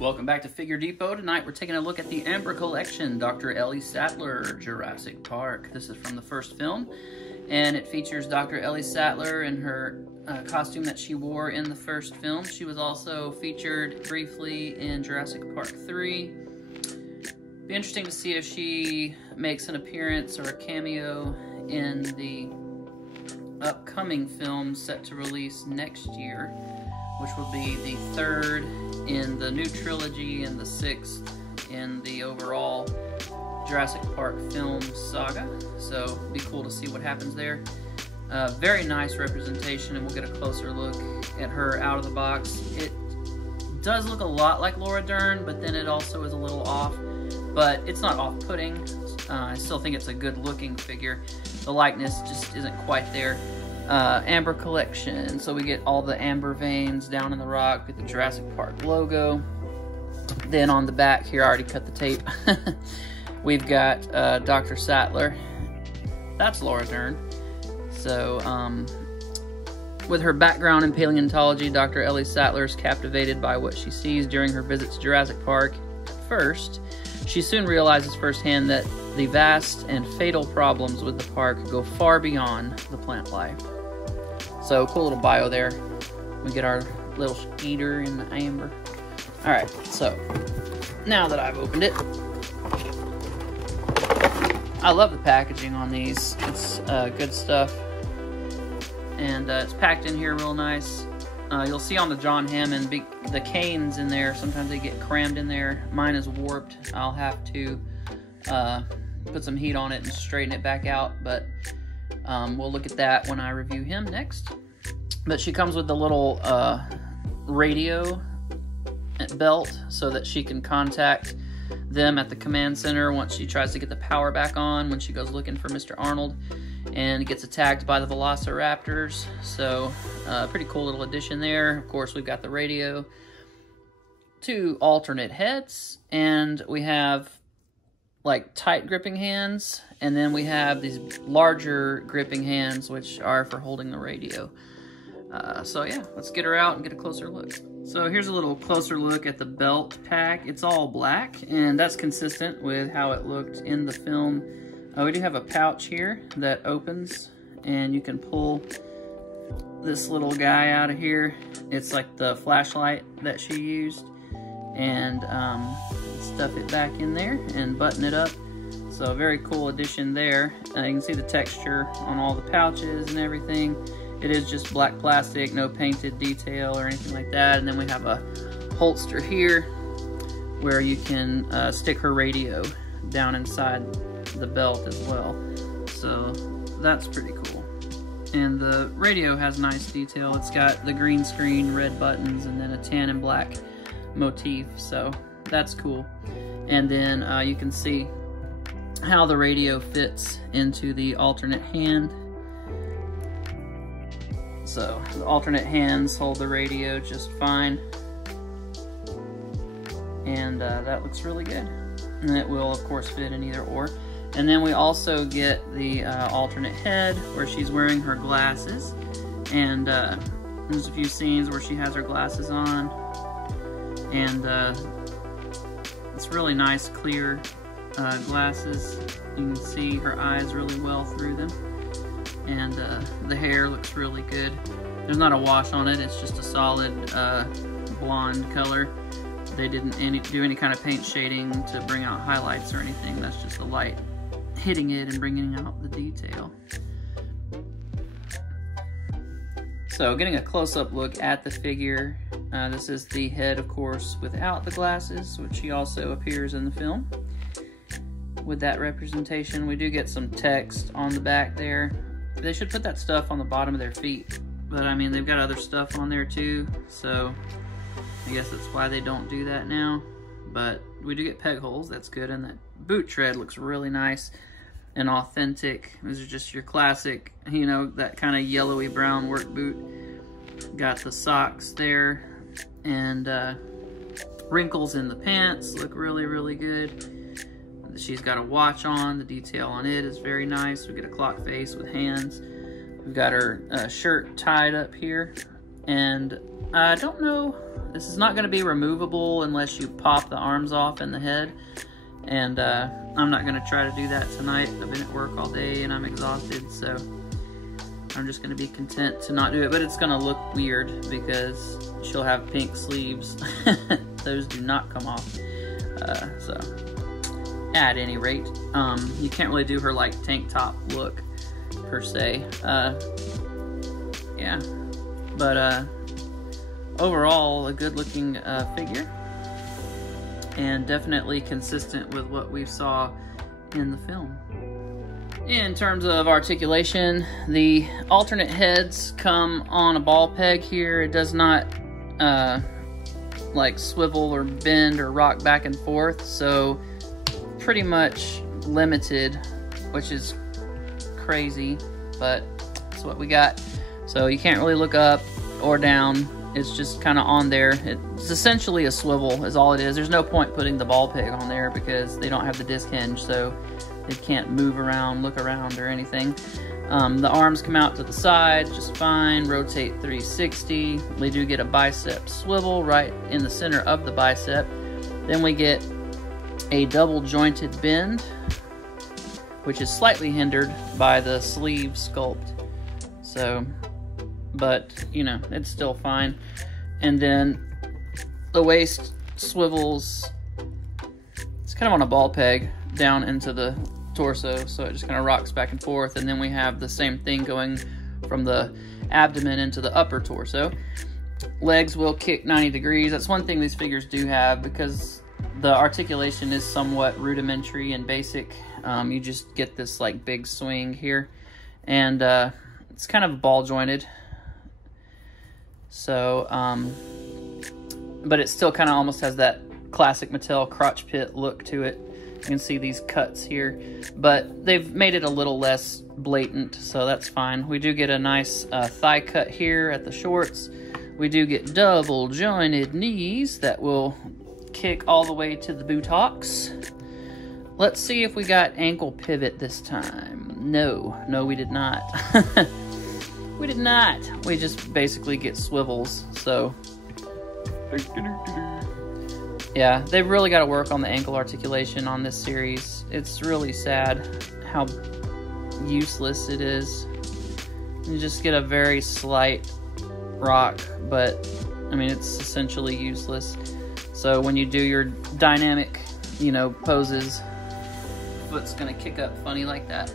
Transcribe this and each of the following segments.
Welcome back to Figure Depot. Tonight we're taking a look at the Amber Collection, Dr. Ellie Sattler, Jurassic Park. This is from the first film, and it features Dr. Ellie Sattler in her costume that she wore in the first film. She was also featured briefly in Jurassic Park 3. Be interesting to see if she makes an appearance or a cameo in the upcoming film set to release next year, which will be the third in the new trilogy and the sixth in the overall Jurassic Park film saga. So it'll be cool to see what happens there. Very nice representation, and we'll get a closer look at her out of the box. It does look a lot like Laura Dern, but then it also is a little off. But it's not off-putting. I still think it's a good-looking figure. The likeness just isn't quite there. Amber Collection, so we get all the amber veins down in the rock with the Jurassic Park logo. Then on the back here, I already cut the tape. We've got Dr. Sattler. That's Laura Dern. So with her background in paleontology, Dr. Ellie Sattler is captivated by what she sees during her visit to Jurassic Park. First, she soon realizes firsthand that the vast and fatal problems with the park go far beyond the plant life. So, cool little bio there. We get our little skeeter in the amber. Alright, so, now that I've opened it, I love the packaging on these. It's good stuff. And it's packed in here real nice. You'll see on the John Hammond, the canes in there, sometimes they get crammed in there. Mine is warped. I'll have to put some heat on it and straighten it back out, but we'll look at that when I review him next. But she comes with the little radio belt so that she can contact them at the command center once she tries to get the power back on when she goes looking for Mr. Arnold and gets attacked by the velociraptors. So pretty cool little addition there. Of course, we've got the radio, 2 alternate heads, and we have like tight gripping hands, and then we have these larger gripping hands which are for holding the radio. So yeah, let's get her out and get a closer look. So here's a little closer look at the belt pack. It's all black, and that's consistent with how it looked in the film. We do have a pouch here that opens, and you can pull this little guy out of here. It's like the flashlight that she used, and stuff it back in there and button it up. So a very cool addition there. You can see the texture on all the pouches and everything. It is just black plastic, no painted detail or anything like that. And then we have a holster here where you can stick her radio down inside the belt as well. So that's pretty cool. And the radio has nice detail. It's got the green screen, red buttons, and then a tan and black motif. So that's cool. And then you can see how the radio fits into the alternate hand. So the alternate hands hold the radio just fine. And that looks really good. And it will, of course, fit in either or. And then we also get the alternate head where she's wearing her glasses. And there's a few scenes where she has her glasses on. And it's really nice, clear glasses. You can see her eyes really well through them. And the hair looks really good. There's not a wash on it, it's just a solid blonde color. They didn't do any kind of paint shading to bring out highlights or anything. That's just the light hitting it and bringing out the detail. So getting a close-up look at the figure. This is the head, of course, without the glasses, which she also appears in the film. With that representation, we do get some text on the back there. They should put that stuff on the bottom of their feet, but I mean, they've got other stuff on there too, so I guess that's why they don't do that now. But we do get peg holes, that's good, and that boot tread looks really nice and authentic. These are just your classic, you know, that kind of yellowy brown work boot. Got the socks there, and wrinkles in the pants look really, really good. She's got a watch on. The detail on it is very nice. We get a clock face with hands. We've got her shirt tied up here And I don't know, this is not going to be removable unless you pop the arms off and the head. And I'm not going to try to do that tonight. I've been at work all day and I'm exhausted, so I'm just going to be content to not do it. But it's going to look weird because she'll have pink sleeves. Those do not come off. So at any rate, you can't really do her like tank top look per se. Yeah, but overall a good looking figure, and definitely consistent with what we saw in the film. In terms of articulation, the alternate heads come on a ball peg here. It does not like swivel or bend or rock back and forth, so pretty much limited, which is crazy, but that's what we got. So you can't really look up or down. It's just kind of on there. It's essentially a swivel is all it is. There's no point putting the ball peg on there because they don't have the disc hinge, so they can't move around, look around, or anything. The arms come out to the side just fine, rotate 360. We do get a bicep swivel right in the center of the bicep. Then we get a double jointed bend, which is slightly hindered by the sleeve sculpt. So, but you know, it's still fine. And then the waist swivels, it's kind of on a ball peg down into the torso, so it just kind of rocks back and forth. And then we have the same thing going from the abdomen into the upper torso. Legs will kick 90 degrees. That's one thing these figures do have, because the articulation is somewhat rudimentary and basic. You just get this like big swing here, and it's kind of ball jointed. So, but it still kind of almost has that classic Mattel crotch pit look to it. You can see these cuts here, but they've made it a little less blatant, so that's fine. We do get a nice thigh cut here at the shorts. We do get double jointed knees that will kick all the way to the buttocks. Let's see if we got ankle pivot this time. No, we did not. We did not. We just basically get swivels, so. Yeah, they've really got to work on the ankle articulation on this series. It's really sad how useless it is. You just get a very slight rock, but I mean, it's essentially useless. So when you do your dynamic, you know, poses, foot's gonna kick up funny like that.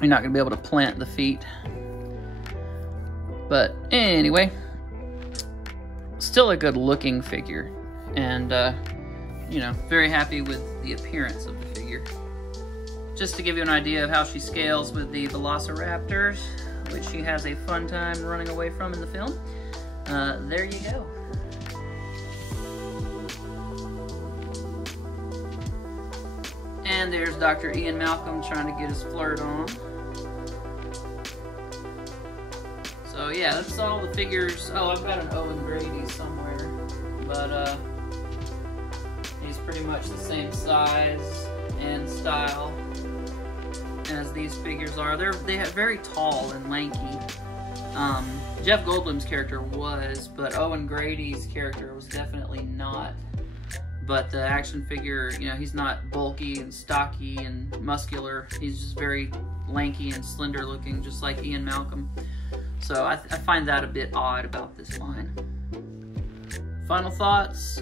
You're not gonna be able to plant the feet. But anyway, still a good looking figure, and you know, very happy with the appearance of the figure. Just to give you an idea of how she scales with the Velociraptors, which she has a fun time running away from in the film, there you go. And there's Dr. Ian Malcolm trying to get his flirt on. So yeah, that's all the figures. Oh, I've got an Owen Grady somewhere, but he's pretty much the same size and style as these figures are. They have very tall and lanky. Jeff Goldblum's character was, but Owen Grady's character was definitely not. But the action figure, you know, he's not bulky and stocky and muscular. He's just very lanky and slender looking, just like Ian Malcolm. So I find that a bit odd about this line. Final thoughts.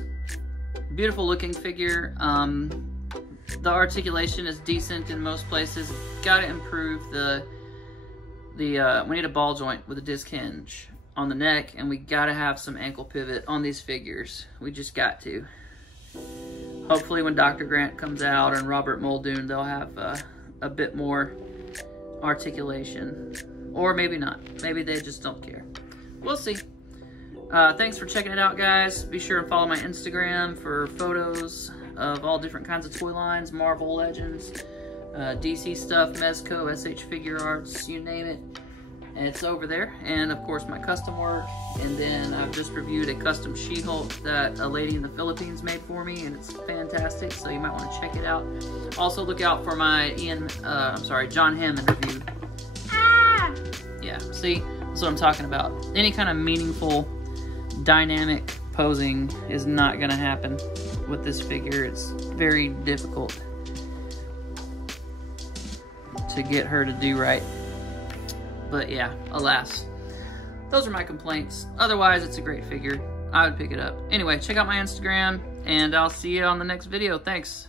Beautiful looking figure. The articulation is decent in most places. Got to improve we need a ball joint with a disc hinge on the neck, and we got to have some ankle pivot on these figures. We just got to. Hopefully when Dr. Grant comes out and Robert Muldoon, they'll have a bit more articulation. Or maybe not. Maybe they just don't care. We'll see. Thanks for checking it out, guys. Be sure and follow my Instagram for photos of all different kinds of toy lines, Marvel Legends, DC stuff, Mezco, SH Figure Arts, you name it. It's over there. And of course my custom work. And then I've just reviewed a custom She-Hulk that a lady in the Philippines made for me, and it's fantastic, so you might want to check it out. Also look out for my John Hammond review. Yeah, see, That's what I'm talking about. Any kind of meaningful, dynamic posing is not going to happen with this figure. It's very difficult to get her to do right. But yeah, alas. Those are my complaints. Otherwise, it's a great figure. I would pick it up. Anyway, check out my Instagram, and I'll see you on the next video. Thanks.